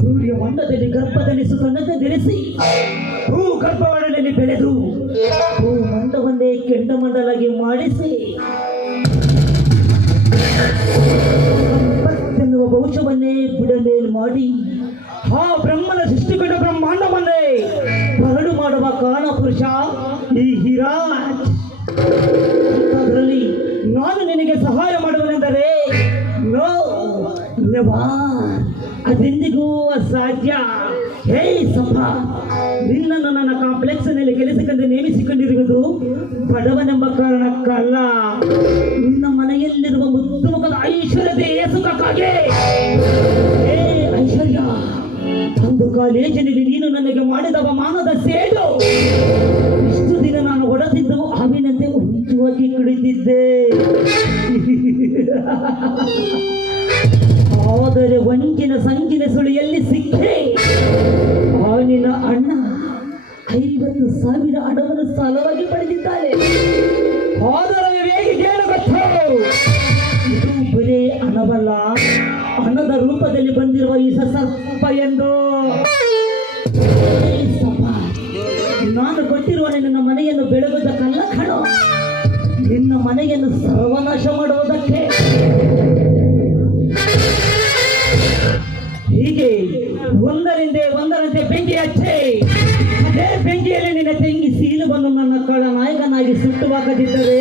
ಸೂರ್ಯ ಹೊಂಡದಲ್ಲಿ ಗರ್ಭಧರಿಸುತ್ತ ನಗ ಧರಿಸಿ ಭೂ ಗರ್ಭವೊಡನೆ ಬೆಳೆದು ಭೂ ಮಂಡವನ್ನೇ ಕೆಂಡಮಂಡಲಾಗಿ ಮಾಡಿಸಿ ಸಂಪತ್ತೆನ್ನುವ ಬಹುಶವನ್ನೇ ಬುಡಮೇಲ್ ಮಾಡಿ ಆ ಬ್ರಹ್ಮನ ಸೃಷ್ಟಿಗೊಂಡ ಬ್ರಹ್ಮಾಂಡವನ್ನೇ ಬರಡು ಮಾಡುವ ಕಾರಣ ಪುರುಷ ಈ ಹಿರಾಜ್. ಅದರಲ್ಲಿ ನಾನು ನಿನಗೆ ಸಹಾಯ ಮಾಡುವನೆಂದರೆ ನೋ ನೆವರ್, ಅದೆಂದಿಗೂ ಅಸಾಧ್ಯ. ಹೇ ಸಂಭ, ನಿನ್ನನ್ನು ನನ್ನ ಕಾಂಪ್ಲೆಕ್ಸ್ ನಲ್ಲಿ ಕೆಲಸಕ್ಕೆ ನೇಮಿಸಿಕೊಂಡಿರುವುದು ಬಡವನೆಂಬ ಕಾರಣಕ್ಕಲ್ಲ, ನಿನ್ನ ಮನೆಯಲ್ಲಿರುವ ಮುದ್ದು ಮುಖದ ಐಶ್ವರ್ಯತೆಯ ಸುಖಕ್ಕಾಗಿ. ಹೇ ಐಶ್ವರ್ಯ, ಒಂದು ಕಾಲೇಜಿನಲ್ಲಿ ನೀನು ನನಗೆ ಮಾಡಿದ ಅವಮಾನದ ಸೇಡು. ಇಷ್ಟು ದಿನ ನಾನು ಒಡೆದಿದ್ದು ಹಾವಿನಂತೆ ಹುಚ್ಚುವಾಗಿ ಕುಳಿತಿದ್ದೆ. ಆದರೆ ವಂಚಿನ ಸಂಚಿನ ಸುಳಿಯಲ್ಲಿ ಸಿಕ್ಕರೆ ಆ ನಿನ್ನ ಅಣ್ಣ 50,000 ಹಣವನ್ನು ಸಾಲವಾಗಿ ಪಡೆದಿದ್ದಾರೆ. ಆದರೆ ಹೇಗೆ ಕೇಳ ಗೊತ್ತೋ, ಇದು ಬರೇ ಹಣವಲ್ಲ, ಹಣದ ರೂಪದಲ್ಲಿ ಬಂದಿರುವ ಈ ಸರ್ಪ ಎಂದು. ನಾನು ಕೊಟ್ಟಿರುವ ನಿನ್ನ ಮನೆಯನ್ನು ಬೆಳಗುವುದಕ್ಕಲ್ಲ ಕಣೋ, ನಿನ್ನ ಮನೆಯನ್ನು ಸರ್ವನಾಶ ಮಾಡುವುದಕ್ಕೆ. ಹೀಗೆ ಒಂದರಂತೆ ಬೆಂಕಿ ಹಚ್ಚೆ, ಅದೇ ಬೆಂಕಿಯಲ್ಲಿ ನಿನ್ನ ತಂಗಿ ಸೀಲು ಬಂದು ನನ್ನ ಕಳ್ಳ ನಾಯಕನಾಗಿ ಸುಟ್ಟು ಹಾಕದಿದ್ದರೆ